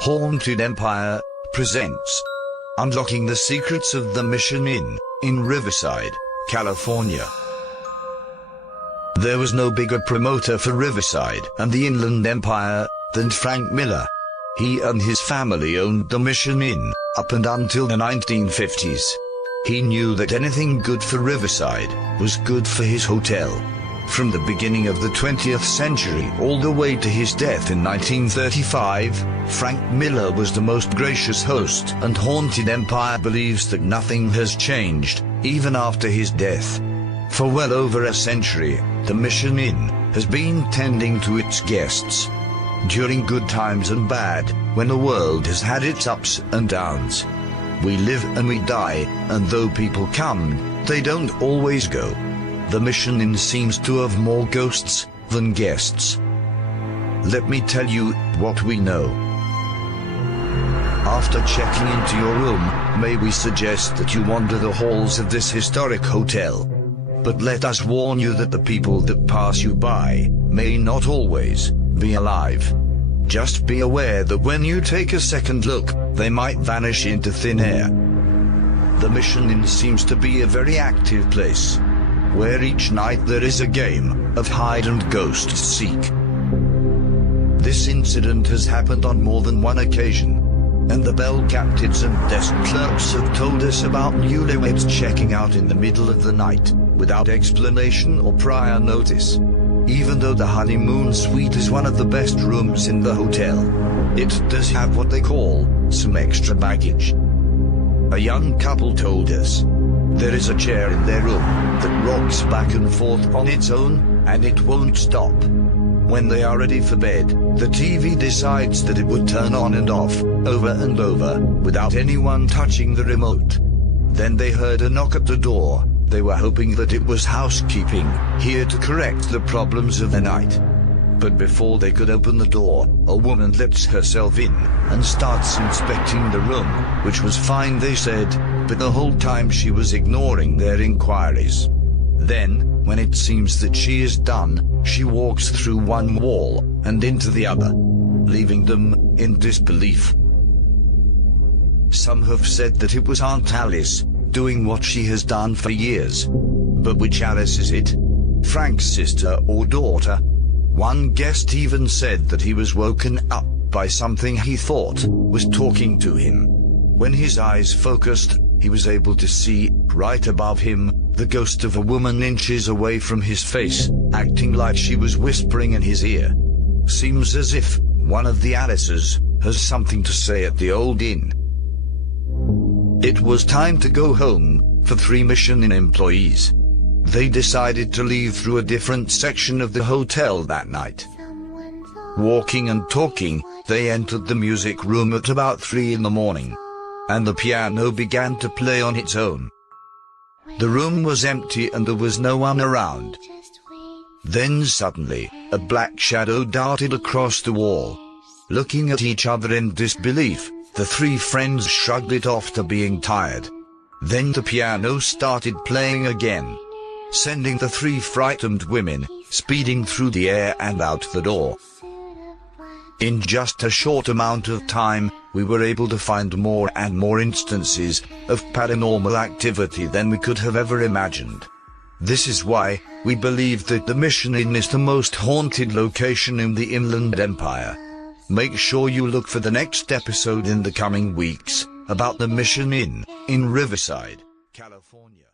Haunted Empire presents Unlocking the Secrets of the Mission Inn in Riverside, California. There was no bigger promoter for Riverside and the Inland Empire than Frank Miller. He and his family owned the Mission Inn up and until the 1950s. He knew that anything good for Riverside was good for his hotel. From the beginning of the 20th century all the way to his death in 1935, Frank Miller was the most gracious host, and Haunted Empire believes that nothing has changed, even after his death. For well over a century, the Mission Inn has been tending to its guests. During good times and bad, when the world has had its ups and downs. We live and we die, and though people come, they don't always go. The Mission Inn seems to have more ghosts than guests. Let me tell you what we know. After checking into your room, may we suggest that you wander the halls of this historic hotel. But let us warn you that the people that pass you by may not always be alive. Just be aware that when you take a second look, they might vanish into thin air. The Mission Inn seems to be a very active place, where each night there is a game of hide and ghost seek. This incident has happened on more than one occasion, and the bell captains and desk clerks have told us about newlyweds checking out in the middle of the night, without explanation or prior notice. Even though the honeymoon suite is one of the best rooms in the hotel, it does have what they call some extra baggage. A young couple told us there is a chair in their room that rocks back and forth on its own, and it won't stop. When they are ready for bed, the TV decides that it would turn on and off, over and over, without anyone touching the remote. Then they heard a knock at the door. They were hoping that it was housekeeping, here to correct the problems of the night. But before they could open the door, a woman lets herself in and starts inspecting the room, which was fine, they said, but the whole time she was ignoring their inquiries. Then, when it seems that she is done, she walks through one wall and into the other, leaving them in disbelief. Some have said that it was Aunt Alice, doing what she has done for years. But which Alice is it? Frank's sister or daughter? One guest even said that he was woken up by something he thought was talking to him. When his eyes focused, he was able to see, right above him, the ghost of a woman inches away from his face, acting like she was whispering in his ear. Seems as if one of the Alices has something to say at the old inn. It was time to go home for 3 Mission Inn employees. They decided to leave through a different section of the hotel that night. Walking and talking, they entered the music room at about 3 in the morning, and the piano began to play on its own. The room was empty and there was no one around. Then suddenly, a black shadow darted across the wall. Looking at each other in disbelief, the 3 friends shrugged it off to being tired. Then the piano started playing again, sending the 3 frightened women speeding through the air and out the door. In just a short amount of time, we were able to find more and more instances of paranormal activity than we could have ever imagined. This is why we believe that the Mission Inn is the most haunted location in the Inland Empire. Make sure you look for the next episode in the coming weeks about the Mission Inn in Riverside, California.